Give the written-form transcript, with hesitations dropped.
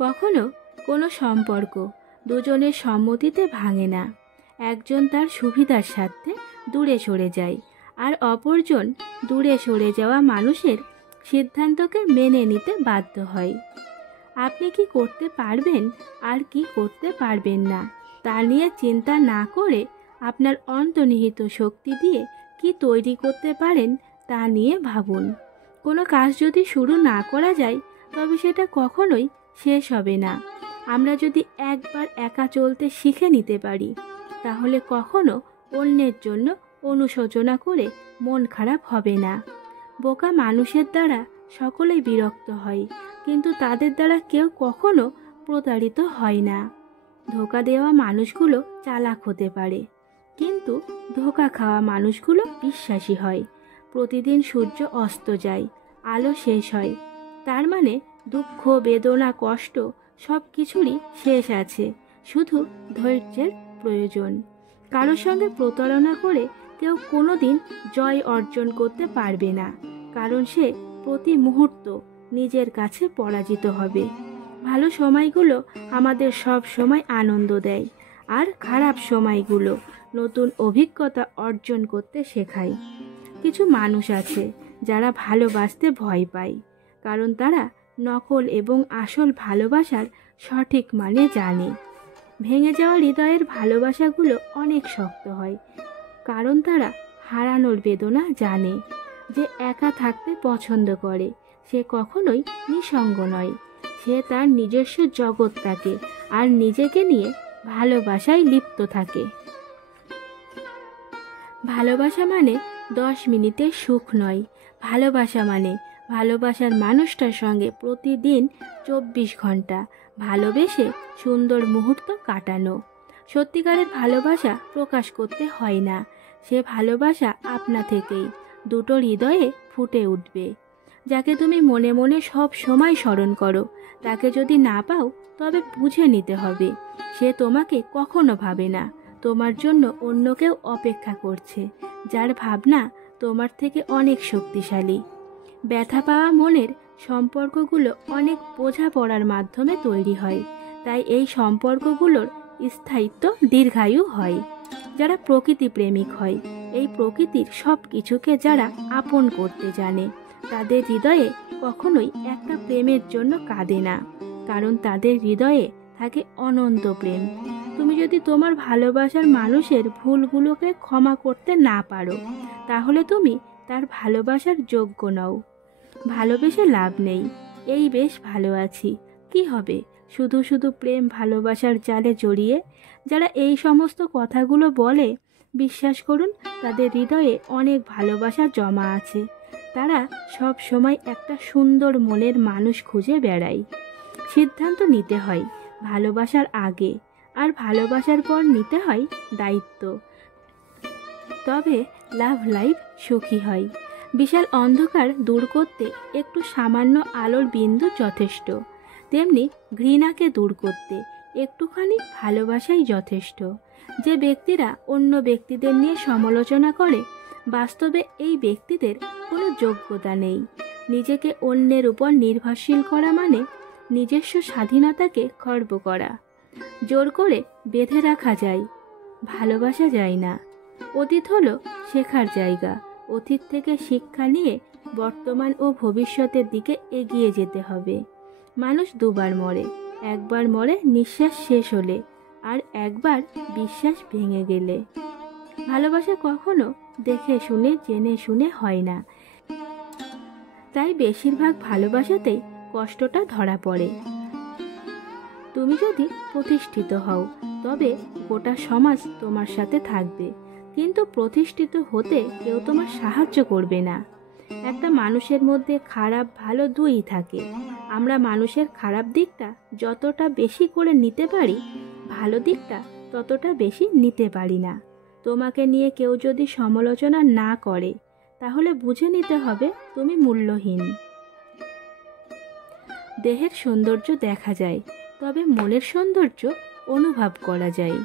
কখনো কোনো সম্পর্ক দুজনের সম্মতিতে ভাঙে না। একজন তার সুবিধার স্বার্থে দূরে সরে যায়, আর অপরজন দূরে সরে যাওয়া মানুষের সিদ্ধান্তকে মেনে নিতে বাধ্য হয়। আপনি কি করতে পারবেন আর কি করতে পারবেন না তা নিয়ে চিন্তা না করে আপনার অন্তর্নিহিত শক্তি দিয়ে কি তৈরি করতে পারেন তা নিয়ে ভাবুন। কোনো কাজ যদি শুরু না করা যায় তবে সেটা কখনোই শেষ হবে না। আমরা যদি একবার একা চলতে শিখে নিতে পারি তাহলে কখনো অন্যের জন্য অনুশোচনা করে মন খারাপ হবে না। বোকা মানুষের দ্বারা সকলেই বিরক্ত হয়, কিন্তু তাদের দ্বারা কেউ কখনো প্রতারিত হয় না। ধোঁকা দেওয়া মানুষগুলো চালাক হতে পারে, কিন্তু ধোঁকা খাওয়া মানুষগুলো বিশ্বাসী হয়। প্রতিদিন সূর্য অস্ত যায়, আলো শেষ হয়, তার মানে দুঃখ, বেদনা, কষ্ট সব কিছুরই শেষ আছে, শুধু ধৈর্যের প্রয়োজন। কারোর সঙ্গে প্রতারণা করে কেউ কোনোদিন জয় অর্জন করতে পারবে না, কারণ সে প্রতি মুহূর্ত নিজের কাছে পরাজিত হবে। ভালো সময়গুলো আমাদের সব সময় আনন্দ দেয়, আর খারাপ সময়গুলো নতুন অভিজ্ঞতা অর্জন করতে শেখায়। কিছু মানুষ আছে যারা ভালোবাসতে ভয় পায়, কারণ তারা নকল এবং আসল ভালোবাসার সঠিক মানে জানে। ভেঙে যাওয়া হৃদয়ের ভালোবাসাগুলো অনেক শক্ত হয়, কারণ তারা হারানোর বেদনা জানে। যে একা থাকতে পছন্দ করে সে কখনোই নিঃসঙ্গ নয়, সে তার নিজস্ব জগৎ থাকে আর নিজেকে নিয়ে ভালোবাসায় লিপ্ত থাকে। ভালোবাসা মানে 10 মিনিটের সুখ নয়, ভালোবাসা মানে ভালোবাসার মানুষটার সঙ্গে প্রতিদিন 24 ঘন্টা ভালোবেসে সুন্দর মুহূর্ত কাটানো। সত্যিকারের ভালোবাসা প্রকাশ করতে হয় না, সে ভালোবাসা আপনা থেকেই দুটো হৃদয়ে ফুটে উঠবে। যাকে তুমি মনে মনে সব সময় স্মরণ করো তাকে যদি না পাও তবে বুঝে নিতে হবে সে তোমাকে কখনো ভাবে না, তোমার জন্য অন্য কেউ অপেক্ষা করছে, যার ভাবনা তোমার থেকে অনেক শক্তিশালী। ব্যথা পাওয়া মনের সম্পর্কগুলো অনেক বোঝাপড়ার মাধ্যমে তৈরি হয়, তাই এই সম্পর্কগুলোর স্থায়িত্ব দীর্ঘায়ু হয়। যারা প্রকৃতি প্রেমিক হয়, এই প্রকৃতির সব কিছুকে যারা আপন করতে জানে, তাদের হৃদয়ে কখনোই একটা প্রেমের জন্য কাঁদে না, কারণ তাদের হৃদয়ে থাকে অনন্ত প্রেম। তুমি যদি তোমার ভালোবাসার মানুষের ভুলগুলোকে ক্ষমা করতে না পারো তাহলে তুমি তার ভালোবাসার যোগ্য নও। ভালোবেসে লাভ নেই, এই বেশ ভালো আছি, কি হবে শুধু শুধু প্রেম ভালোবাসার জালে জড়িয়ে। যারা এই সমস্ত কথাগুলো বলে, বিশ্বাস করুন তাদের হৃদয়ে অনেক ভালোবাসা জমা আছে। তারা সব সময় একটা সুন্দর মনের মানুষ খুঁজে বেড়ায়। সিদ্ধান্ত নিতে হয় ভালোবাসার আগে, আর ভালোবাসার পর নিতে হয় দায়িত্ব, তবে লাভ লাইফ সুখী হয়। বিশাল অন্ধকার দূর করতে একটু সামান্য আলোর বিন্দু যথেষ্ট, তেমনি ঘৃণাকে দূর করতে একটুখানি ভালোবাসাই যথেষ্ট। যে ব্যক্তিরা অন্য ব্যক্তিদের নিয়ে সমালোচনা করে, বাস্তবে এই ব্যক্তিদের কোনো যোগ্যতা নেই। নিজেকে অন্যের উপর নির্ভরশীল করা মানে নিজস্ব স্বাধীনতাকে খর্ব করা। জোর করে বেঁধে রাখা যায়, ভালোবাসা যায় না। অতীত হলো শেখার জায়গা, অতীত থেকে শিক্ষা নিয়ে বর্তমান ও ভবিষ্যতের দিকে এগিয়ে যেতে হবে। মানুষ দুবার মরে, একবার মরে নিঃশ্বাস শেষ হলে, আর একবার বিশ্বাস ভেঙে গেলে। ভালোবাসা কখনো দেখে শুনে জেনে শুনে হয় না, তাই বেশিরভাগ ভালোবাসাতেই কষ্টটা ধরা পড়ে। তুমি যদি প্রতিষ্ঠিত হও তবে গোটা সমাজ তোমার সাথে থাকবে, কিন্তু প্রতিষ্ঠিত হতে কেউ তোমার সাহায্য করবে না। একটা মানুষের মধ্যে খারাপ ভালো দুই থাকে। আমরা মানুষের খারাপ দিকটা যতটা বেশি করে নিতে পারি, ভালো দিকটা ততটা বেশি নিতে পারি না। তোমাকে নিয়ে কেউ যদি সমালোচনা না করে তাহলে বুঝে নিতে হবে তুমি মূল্যহীন। দেহের সৌন্দর্য দেখা যায়, তবে মনের সৌন্দর্য অনুভব করা যায়।